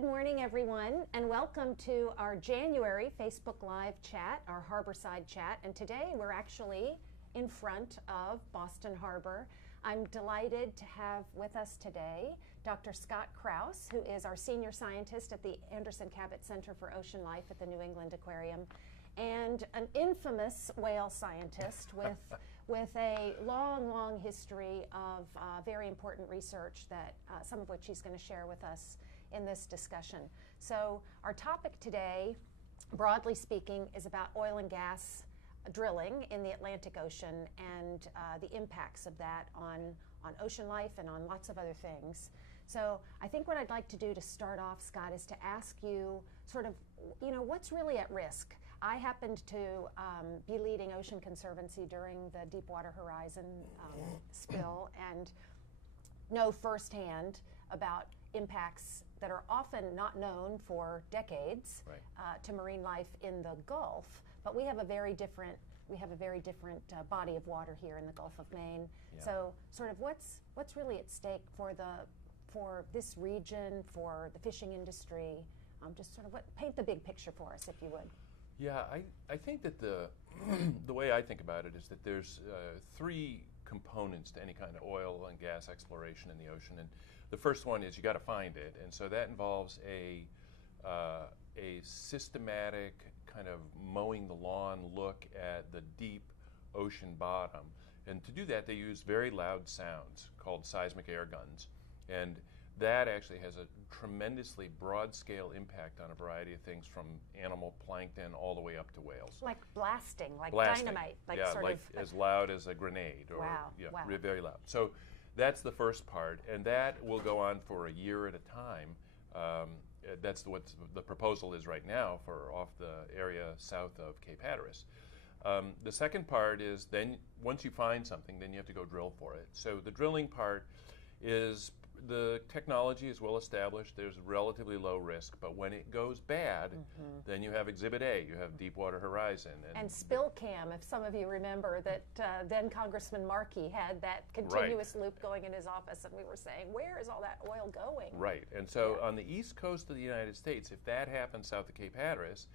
Good morning, everyone, and welcome to our January Facebook Live chat, our Harborside chat. And today we're actually in front of Boston Harbor. I'm delighted to have with us today Dr. Scott Kraus, who is our senior scientist at the Cabot Center for Ocean Life at the New England Aquarium, and an infamous whale scientist with a long history of very important research that some of which he's going to share with us in this discussion. So our topic today, broadly speaking, is about oil and gas drilling in the Atlantic Ocean and the impacts of that on ocean life and on lots of other things. So I think what I'd like to do to start off, Scott, is to ask you sort of, what's really at risk? I happened to be leading Ocean Conservancy during the Deepwater Horizon spill and know firsthand about impacts that are often not known for decades to marine life in the Gulf, but we have a very different body of water here in the Gulf of Maine. Yeah. So, sort of, what's really at stake for this region, for the fishing industry? Just sort of paint the big picture for us, if you would. Yeah, I think that the way I think about it is that there's three components to any kind of oil and gas exploration in the ocean, and the first one is you got to find it, and so that involves a systematic kind of mowing the lawn look at the deep ocean bottom. And to do that, they use very loud sounds called seismic air guns, and that actually has a tremendously broad-scale impact on a variety of things, from animal plankton all the way up to whales. Like blasting, like dynamite, as loud as a grenade, or wow. Very loud. So that's the first part, and that will go on for a year at a time. That's what the proposal is right now for off the area south of Cape Hatteras. The second part is then once you find something, then you have to go drill for it. So the drilling part is, the technology is well established. There's relatively low risk, but when it goes bad, then you have Exhibit A. You have Deepwater Horizon. And Spill Cam, if some of you remember that then Congressman Markey had that continuous loop going in his office, and we were saying, where is all that oil going? Right, and so on the east coast of the United States, if that happened south of Cape Hatteras,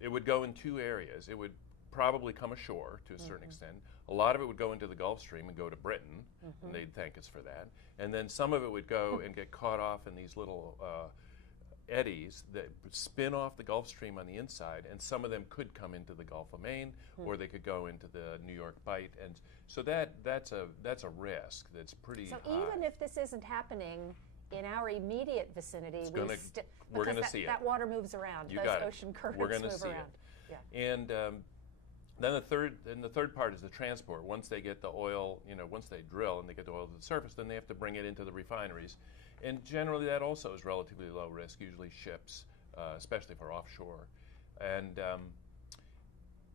it would go in two areas. It would probably come ashore to a certain extent. A lot of it would go into the Gulf Stream and go to Britain, and they'd thank us for that. And then some of it would go and get caught off in these little eddies that spin off the Gulf Stream on the inside, and some of them could come into the Gulf of Maine, or they could go into the New York Bight. And so that's a risk that's pretty high. So even if this isn't happening in our immediate vicinity, we're going to see it. That water moves around. Those ocean currents move around. Yeah. And then the third part is the transport. Once they get the oil, once they drill and they get the oil to the surface, then they have to bring it into the refineries. And generally that also is relatively low risk, usually ships, especially for offshore. And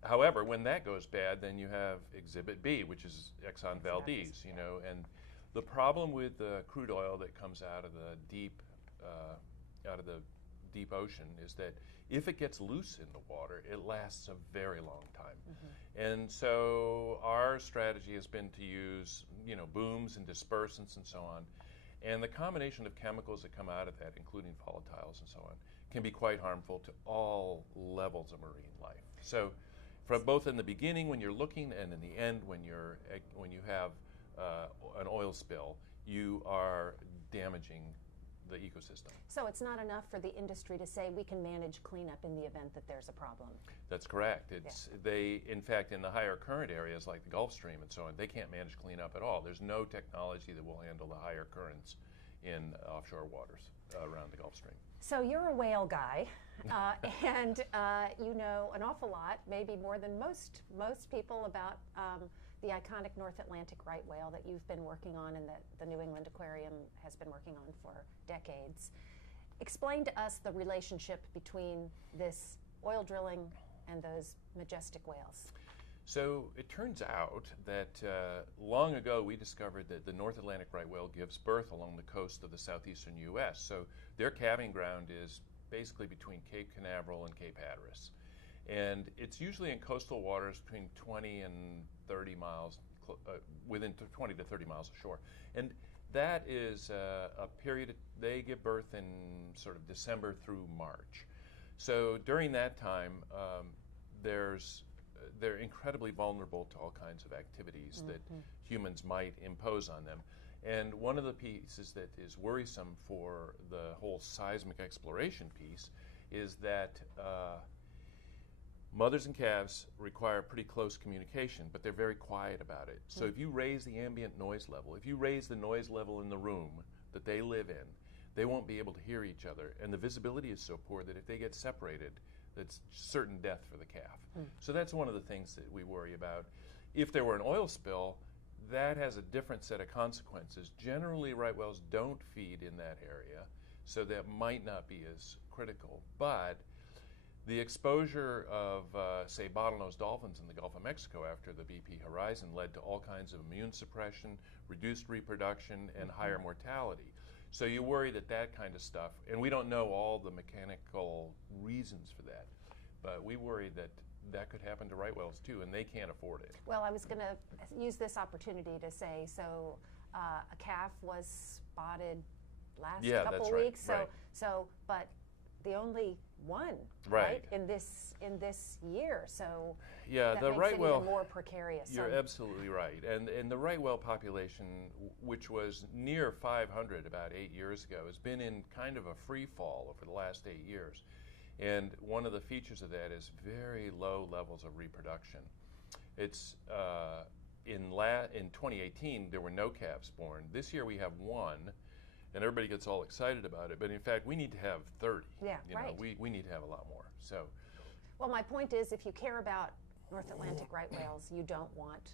however, when that goes bad, then you have Exhibit B, which is Exxon Valdez, and the problem with the crude oil that comes out of the deep ocean is that if it gets loose in the water, it lasts a very long time. And so our strategy has been to use, booms and dispersants and so on. And the combination of chemicals that come out of that, including volatiles and so on, can be quite harmful to all levels of marine life. So from both in the beginning when you're looking and in the end when you have an oil spill, you are damaging the ecosystem. So it's not enough for the industry to say we can manage cleanup in the event that there's a problem. That's correct. They, in fact, in the higher current areas like the Gulf Stream and so on, they can't manage cleanup at all. There's no technology that will handle the higher currents in offshore waters around the Gulf Stream. So you're a whale guy, and you know an awful lot, maybe more than most people, about the iconic North Atlantic right whale that you've been working on and that the New England Aquarium has been working on for decades. Explain to us the relationship between this oil drilling and those majestic whales. So it turns out that long ago we discovered that the North Atlantic right whale gives birth along the coast of the southeastern U.S. So their calving ground is basically between Cape Canaveral and Cape Hatteras. And it's usually in coastal waters between 20 and 30 miles, within 20 to 30 miles ashore. And that is a period, they give birth in sort of December through March. So during that time, they're incredibly vulnerable to all kinds of activities that humans might impose on them. And one of the pieces that is worrisome for the whole seismic exploration piece is that mothers and calves require pretty close communication, but they're very quiet about it. So if you raise the ambient noise level, if you raise the noise level in the room that they live in, they won't be able to hear each other. And the visibility is so poor that if they get separated, that's certain death for the calf. So that's one of the things that we worry about. If there were an oil spill, that has a different set of consequences. Generally, right whales don't feed in that area, so that might not be as critical. But the exposure of, say, bottlenose dolphins in the Gulf of Mexico after the BP Horizon led to all kinds of immune suppression, reduced reproduction, and higher mortality. So you worry that that kind of stuff, and we don't know all the mechanical reasons for that, but we worry that that could happen to right whales too, and they can't afford it. Well, I was going to use this opportunity to say, so a calf was spotted last couple weeks. So, right. But the only one, right, in this year. So yeah, that the makes right it whale even more precarious. You're absolutely right, and the right whale population, which was near 500 about 8 years ago, has been in kind of a free fall over the last 8 years. And one of the features of that is very low levels of reproduction. It's in 2018 there were no calves born. This year we have one, and everybody gets all excited about it. But in fact, we need to have 30. Yeah, right. We need to have a lot more. So, well, my point is, if you care about North Atlantic right whales, you don't want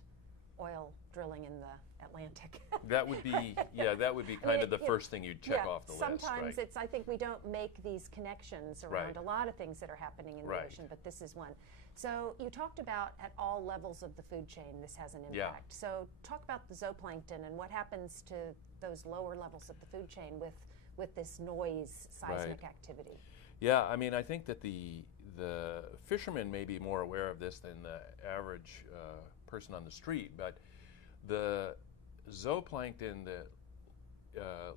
oil drilling in the Atlantic. That would be, that would be kind of the first thing you'd check off the list. Sometimes it's, I think we don't make these connections around a lot of things that are happening in the ocean, but this is one. So you talked about at all levels of the food chain this has an impact. So talk about the zooplankton and what happens to those lower levels of the food chain with this noise, seismic activity. Yeah, I mean, I think that the fishermen may be more aware of this than the average person on the street, but the zooplankton that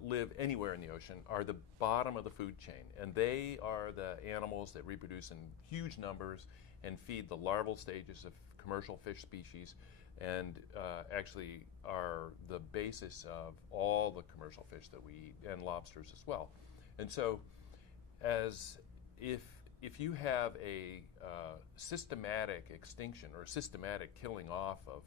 live anywhere in the ocean are the bottom of the food chain, and they are the animals that reproduce in huge numbers and feed the larval stages of commercial fish species, and actually are the basis of all the commercial fish that we eat, and lobsters as well. And so, as if you have a systematic extinction or systematic killing off of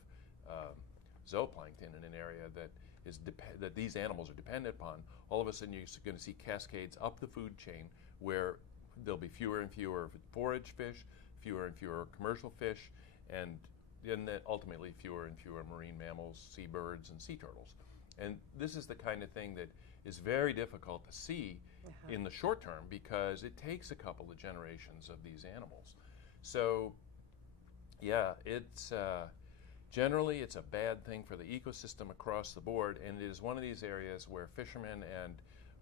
zooplankton in an area that these animals are dependent upon, all of a sudden you're going to see cascades up the food chain where there'll be fewer and fewer forage fish, fewer and fewer commercial fish, and then ultimately fewer and fewer marine mammals, seabirds, and sea turtles. And this is the kind of thing that is very difficult to see in the short term because it takes a couple of generations of these animals. So, yeah, it's generally it's a bad thing for the ecosystem across the board, and it is one of these areas where fishermen and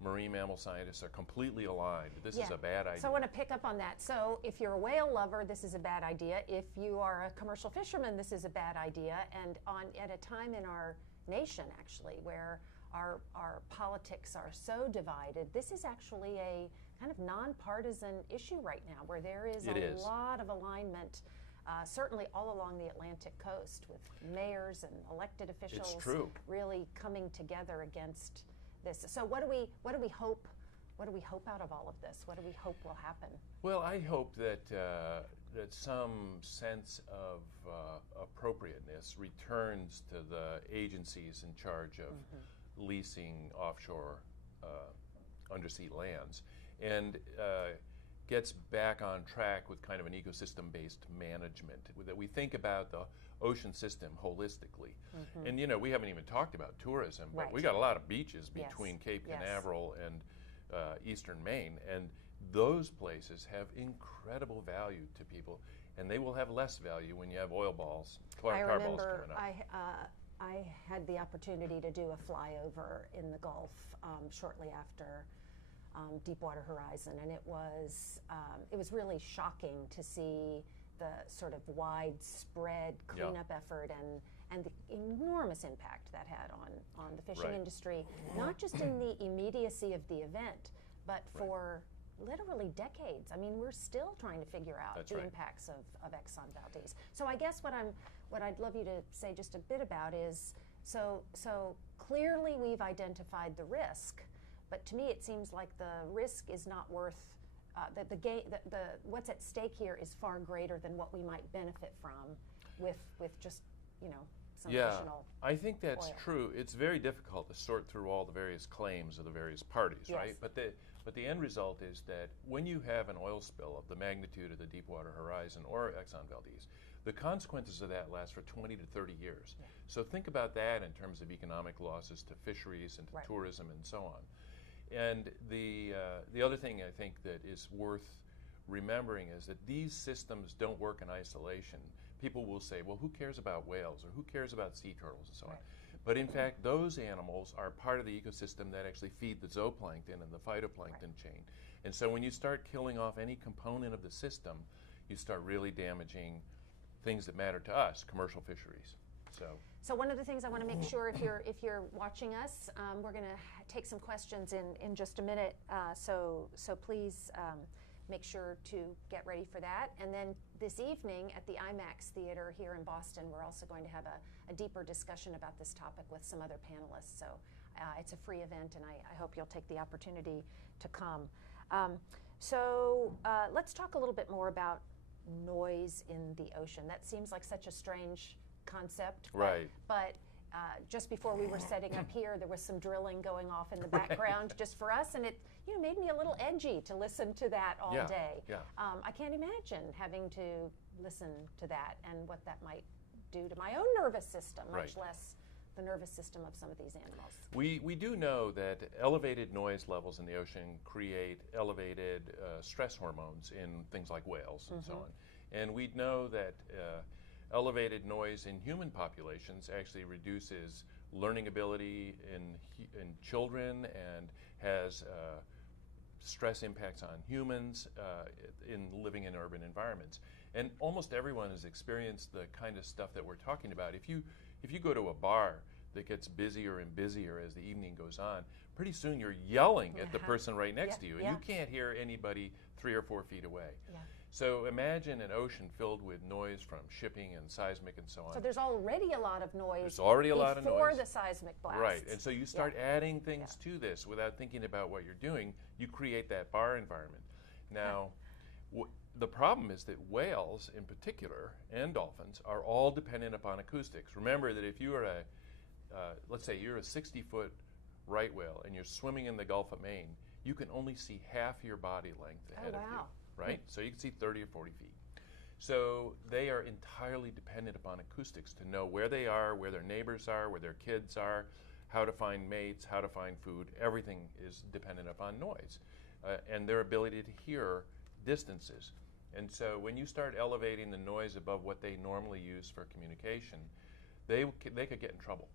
marine mammal scientists are completely aligned. This is a bad idea. So I want to pick up on that. So if you're a whale lover, this is a bad idea. If you are a commercial fisherman, this is a bad idea. And at a time in our nation, actually, where our politics are so divided, this is actually a kind of nonpartisan issue right now, where there is a lot of alignment, certainly all along the Atlantic coast, with mayors and elected officials really coming together against this. So what do we hope? What do we hope out of all of this? What do we hope will happen? Well, I hope that that some sense of appropriateness returns to the agencies in charge of leasing offshore undersea lands, and gets back on track with kind of an ecosystem-based management, that we think about the ocean system holistically. And we haven't even talked about tourism, but we got a lot of beaches between Cape Canaveral and eastern Maine, and those places have incredible value to people, and they will have less value when you have oil balls, tar balls coming up. I had the opportunity to do a flyover in the Gulf shortly after Deepwater Horizon, and it was really shocking to see the sort of widespread cleanup effort and the enormous impact that had on the fishing Right. industry, not just in the immediacy of the event, but for literally decades. I mean, we're still trying to figure out That's the right. impacts of Exxon Valdez. So I guess what I'd love you to say just a bit about is, so clearly we've identified the risk, but to me it seems like the risk is not worth what's at stake here is far greater than what we might benefit from with just some additional I think that's oil. true. It's very difficult to sort through all the various claims of the various parties, Yes. right? But the end result is that when you have an oil spill of the magnitude of the Deepwater Horizon or Exxon Valdez, the consequences of that last for 20 to 30 years. Yeah. So think about that in terms of economic losses to fisheries and to Right. tourism and so on. And the other thing I think that is worth remembering is that these systems don't work in isolation. People will say, well, who cares about whales or who cares about sea turtles and so on? Right. But in fact, those animals are part of the ecosystem that actually feed the zooplankton and the phytoplankton chain. And so when you start killing off any component of the system, you start really damaging things that matter to us, commercial fisheries. So one of the things I want to make sure, if you're watching us, we're going to take some questions in just a minute. So please make sure to get ready for that. And then this evening at the IMAX Theater here in Boston, we're also going to have a deeper discussion about this topic with some other panelists. So it's a free event, and I hope you'll take the opportunity to come. Let's talk a little bit more about noise in the ocean. That seems like such a strange concept. Right. But just before we were setting up here, there was some drilling going off in the background just for us, and it made me a little edgy to listen to that all day. Yeah. I can't imagine having to listen to that and what that might do to my own nervous system, much less the nervous system of some of these animals. We do know that elevated noise levels in the ocean create elevated stress hormones in things like whales and so on. And we know that elevated noise in human populations actually reduces learning ability in children and has stress impacts on humans in living in urban environments. And almost everyone has experienced the kind of stuff that we're talking about. If you go to a bar that gets busier and busier as the evening goes on, pretty soon you're yelling at the person right next to you, and you can't hear anybody 3 or 4 feet away. Yeah. So imagine an ocean filled with noise from shipping and seismic and so on. So there's already a lot of noise. There's already a lot of noise before the seismic blasts. Right, and so you start adding things to this without thinking about what you're doing. You create that bar environment. Now, the problem is that whales in particular and dolphins are all dependent upon acoustics. Remember that if you are let's say you're a 60-foot right whale and you're swimming in the Gulf of Maine, you can only see half your body length ahead of you, right? So you can see 30 or 40 feet. So they are entirely dependent upon acoustics to know where they are, where their neighbors are, where their kids are, how to find mates, how to find food. Everything is dependent upon noise and their ability to hear distances. And so when you start elevating the noise above what they normally use for communication, they could get in trouble.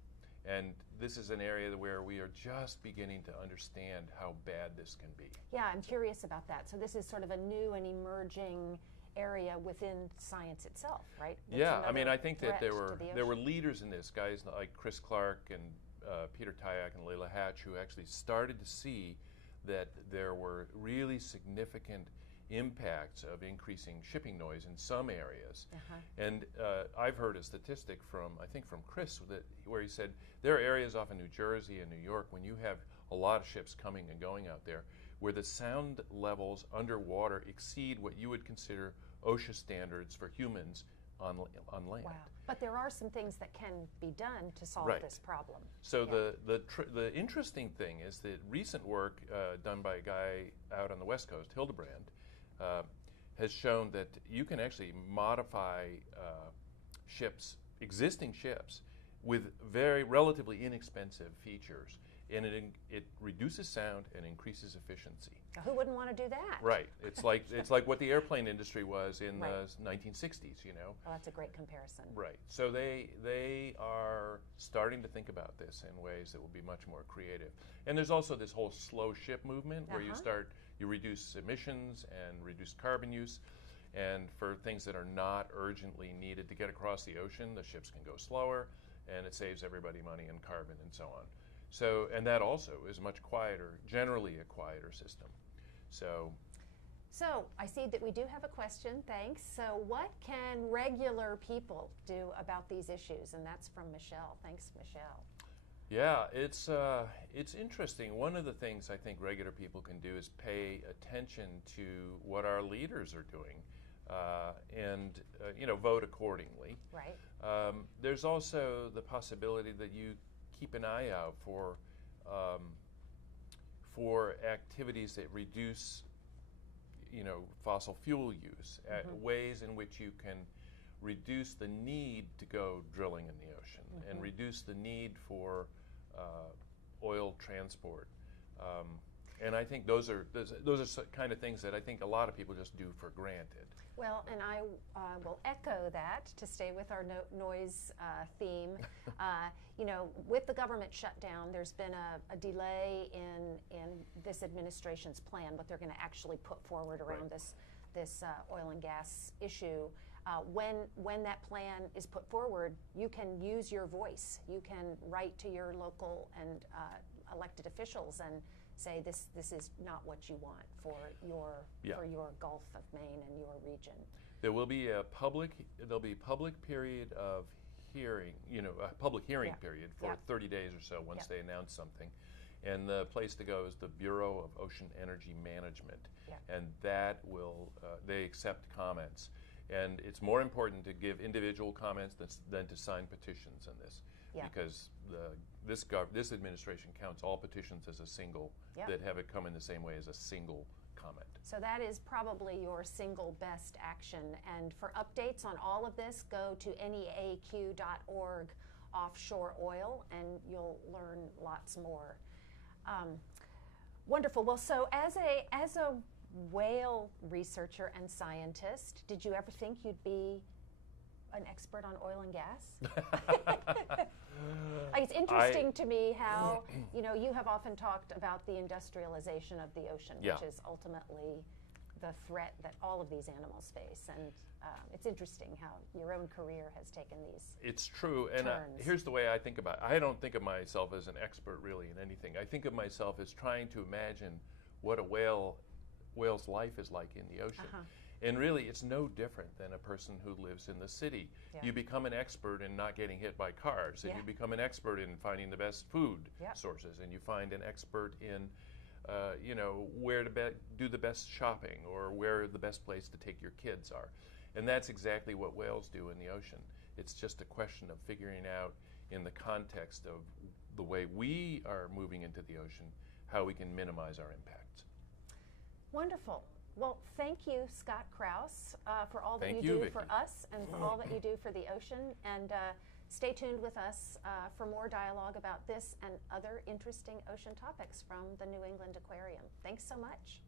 And this is an area where we are just beginning to understand how bad this can be. Yeah, I'm curious about that. So this is sort of a new and emerging area within science itself, right? It's I mean, I think that there threat were leaders in this, guys like Chris Clark and Peter Tyak and Layla Hatch, who actually started to see that there were really significant impacts of increasing shipping noise in some areas. And I've heard a statistic from Chris where he said there are areas off in New Jersey and New York when you have a lot of ships coming and going out there where the sound levels underwater exceed what you would consider OSHA standards for humans on land. Wow. But there are some things that can be done to solve this problem. So the interesting thing is that recent work done by a guy out on the West Coast, Hildebrand, has shown that you can actually modify existing ships with very relatively inexpensive features, and it reduces sound and increases efficiency. Now, who wouldn't want to do that? Right. It's like what the airplane industry was in the 1960s. You know. Well, that's a great comparison. Right. So they are starting to think about this in ways that will be much more creative. And there's also this whole slow ship movement where you reduce emissions and reduce carbon use. And for things that are not urgently needed to get across the ocean, the ships can go slower. and it saves everybody money and carbon and so on. So, and that also is much quieter, generally a quieter system. So I see that we do have a question, thanks. So what can regular people do about these issues? And that's from Michelle. Thanks, Michelle. Yeah, it's interesting. One of the things I think regular people can do is pay attention to what our leaders are doing, and vote accordingly. Right. There's also the possibility that you keep an eye out for activities that reduce, fossil fuel use, ways in which you can reduce the need to go drilling in the ocean and reduce the need for oil transport. And I think those are kind of things that I think a lot of people just do for granted. Well, and I will echo that to stay with our noise theme. With the government shutdown, there's been a delay in this administration's plan, what they're going to actually put forward around this oil and gas issue. When that plan is put forward, you can use your voice. You can write to your local and elected officials and say this is not what you want for your Gulf of Maine and your region. There will be public period of hearing, a public hearing period for 30 days or so once they announce something. And the place to go is the Bureau of Ocean Energy Management. And that will, they accept comments. And it's more important to give individual comments than to sign petitions on this. Because this administration counts all petitions as a single, that have it come in the same way as a single comment. So that is probably your single best action. And for updates on all of this, go to neaq.org offshore oil, and you'll learn lots more. Wonderful. Well, so as a whale researcher and scientist, did you ever think you'd be an expert on oil and gas? It's interesting to me how you have often talked about the industrialization of the ocean, which is ultimately the threat that all of these animals face, and it's interesting how your own career has taken these. It's true, and here's the way I think about it. I don't think of myself as an expert really in anything. I think of myself as trying to imagine what a whale's life is like in the ocean. And really, it's no different than a person who lives in the city. You become an expert in not getting hit by cars, and you become an expert in finding the best food sources, and you find an expert in, where to do the best shopping or where the best place to take your kids are. And that's exactly what whales do in the ocean. It's just a question of figuring out, in the context of the way we are moving into the ocean, how we can minimize our impacts. Wonderful. Well, thank you, Scott Kraus, for all that Thank you do Vikki. for us and for all that you do for the ocean. And stay tuned with us for more dialogue about this and other interesting ocean topics from the New England Aquarium. Thanks so much.